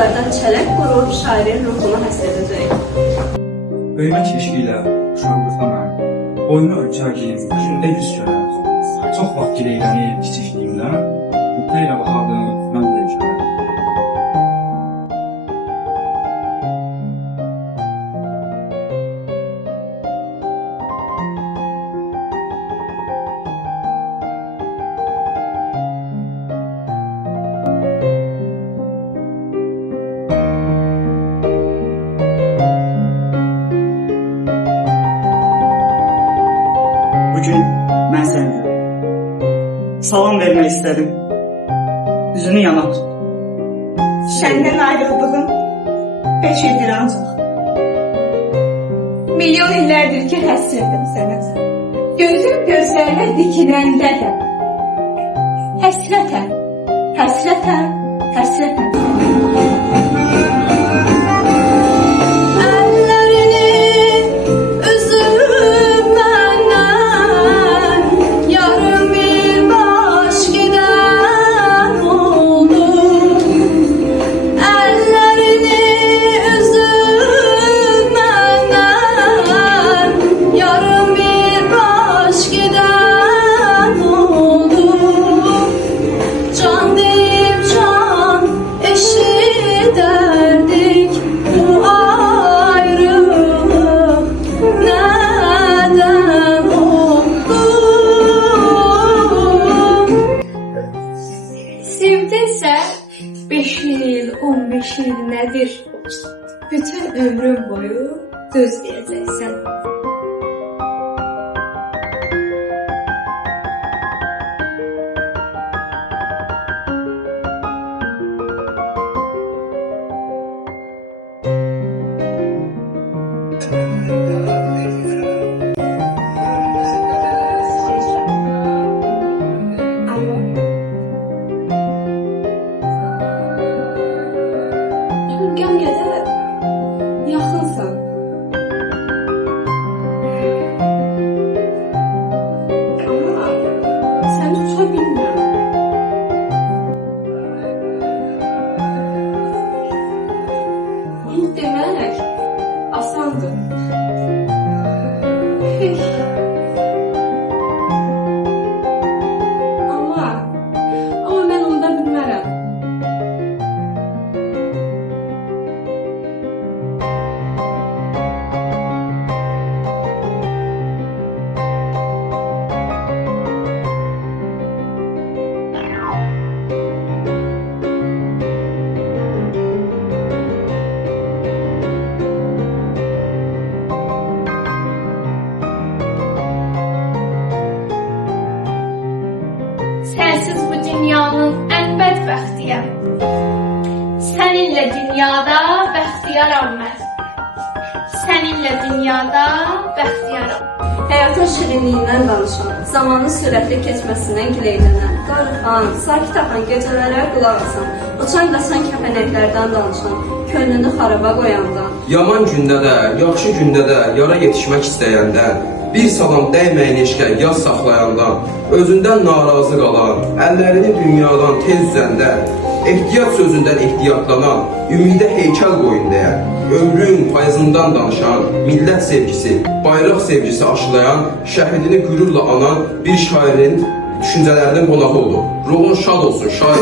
Azərdən çələk qurur, şairin ruhunu həsr edəcək. Böyümə keşki ilə uşaqlıqda mən, boynu ölçərdim, üzündə yüz görəm. Çox vaxt gileylənib kiçikliğimdən, mutlu ilə baxardım, mən də görəm. Bugün mən səni salam vermək istədim. Üzünü yana tut. Səndən ayrıldığım 5 ildir ancaq. Milyon illərdir ki həsrətim sənə. Gözüm gözlərinə dikiləndə də. Həsrətəm, həsrətəm, həsrətəm. Sevdinsə 5 il, 15 il nədir? Bütün ömrün boyu gözləyəcəksən. Gəmiyədə yaxınsan. Amma sən tuta bilmirəm. Bunu demək asandır. Amma mən onu da bilmərəm. Sensiz bu dünyanın en bədbəxtiyəm. Səninlə dünyada bəxtiyaram mən. Səninlə dünyada bəxtiyaram. Həyatın şirinliyindən danışan, zamanın sürətli keçməsindən gileylənən, qarıxan, sakit axan gecələrə qulaq asan, uçan qaçan kəpənəklərdən danışan, könlünü xaraba qoyandan. Yaman gündə də, yaxşı gündə də yara yetişmək istəyəndən, bir salam dəyməyən eşqə yaz saxlayandan, özündən narazı qalan, əllərini dünyadan tez üzəndən, ehtiyat sözündən ehtiyatlanan, ümidə heykəl qoyun deyən, ömrün payızından danışan, millət sevgisi, bayraq sevgisi aşılayan, şəhidini qürurla anan bir şairin düşüncələrinin qonağı oldu. Ruhun şad olsun şair.